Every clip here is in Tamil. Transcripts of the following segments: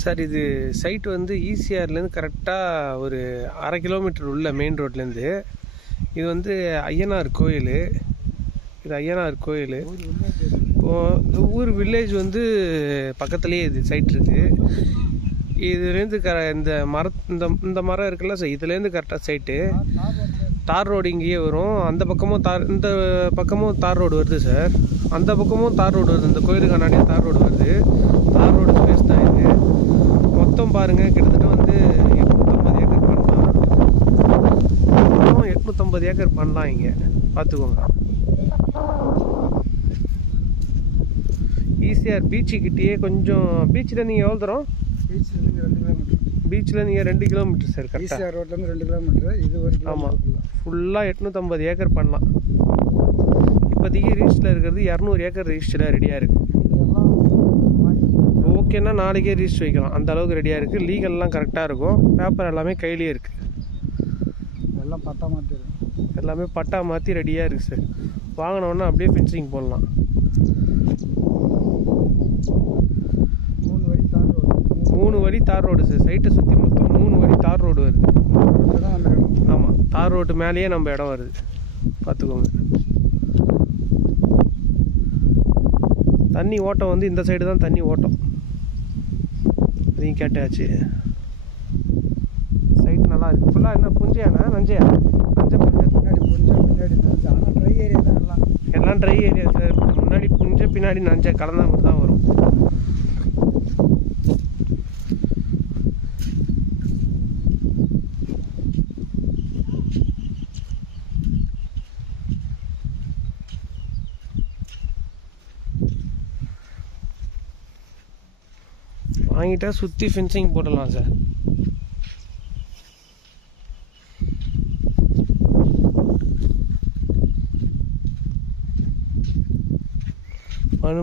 சார் இது சைட் வந்து ஈசிஆர்லேருந்து கரெக்டாக ஒரு 1/2 கிலோமீட்டர் உள்ள மெயின் ரோட்லேருந்து. இது வந்து ஐயனார் கோயில். இது ஐயனார் கோயில். இப்போது ஊர் வில்லேஜ் வந்து பக்கத்துலேயே இது சைட் இருக்குது. இதுலேருந்து இந்த இந்த மரம் இருக்குல்ல சார், இதுலேருந்து கரெக்டாக சைட்டு தார் ரோடு இங்கேயே வரும். அந்த பக்கமும் இந்த பக்கமும் தார் ரோடு வருது சார். அந்த பக்கமும் தார் ரோடு வருது. இந்த கோயிலுக்கு கண்ணாடியே தார் ரோடு வருது. தார் ரோடு ஸ்பேஸ் தான் இது. மொத்தம் பாருங்கள், கிட்டத்தட்ட வந்து 850 ஏக்கர் பண்ணலாம். மொத்தம் 850 ஏக்கர் பண்ணலாம் இங்கே, பார்த்துக்கோங்க. ஈசிஆர் பீச்சுக்கிட்டேயே கொஞ்சம். பீச்சில் நீங்கள் எவ்வளோ தரோம்? பீச்சிலேருந்து 2 கிலோமீட்டர். பீச்சில் நீங்கள் 2 கிலோமீட்டர் சார். ஈசிஆர் ரோட்லேருந்து 2 கிலோமீட்டர். இது ஒரு ஆமாம், ஃபுல்லாக 850 ஏக்கர் பண்ணலாம். இப்போதைக்கு ரிஜிஸ்டரில் இருக்கிறது 200 ஏக்கர் ரிஜிஸ்டரில் ரெடியாக இருக்குது. ஓகேன்னா நாளைக்கே ரிஜிஸ்டர் வைக்கலாம், அந்த அளவுக்கு ரெடியாக இருக்குது. லீகல்லாம் கரெக்டாக இருக்கும். பேப்பர் எல்லாமே கையிலே இருக்குது. எல்லாம் பட்டா மாற்றி எல்லாமே பட்டா மாற்றி ரெடியாக இருக்குது சார். வாங்கினோன்னா அப்படியே ஃபென்சிங் போடலாம். 3 வழி தார் ரோடு சார். சைட்டை சுற்றி மொத்தம் 3 வழி தார் ரோடு வருது. ஆமாம், தார் ரோட்டு மேலேயே நம்ம இடம் வருது, பார்த்துக்கோங்க. தண்ணி ஓட்டம் வந்து இந்த சைடு தான் தண்ணி ஓட்டம். அதையும் கேட்டாச்சு. சைட் நல்லா இருக்குது. ஃபுல்லாக என்ன புஞ்சையாண்ணா நஞ்சையா? பின்னாடி புஞ்சை, பின்னாடி நஞ்சை. ஆனால் ட்ரை ஏரியா தான் எல்லாம் ட்ரை ஏரியா சார். முன்னாடி புஞ்சை, பின்னாடி நஞ்சை கலந்த மாதிரி தான் வரும். வாங்கிட்டா சுற்றி ஃபென்சிங் போடலாம் சார்.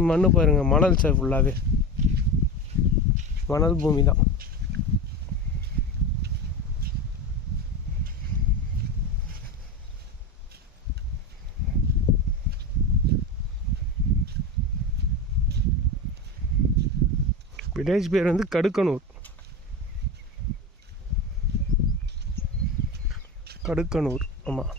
மண்ணு பாருங்கள், மணல் சார். ஃபுல்லாகவே மணல் பூமி தான். வில்லேஜ் பேர் வந்து கடுக்கனூர். கடுக்கனூர், ஆமாம்.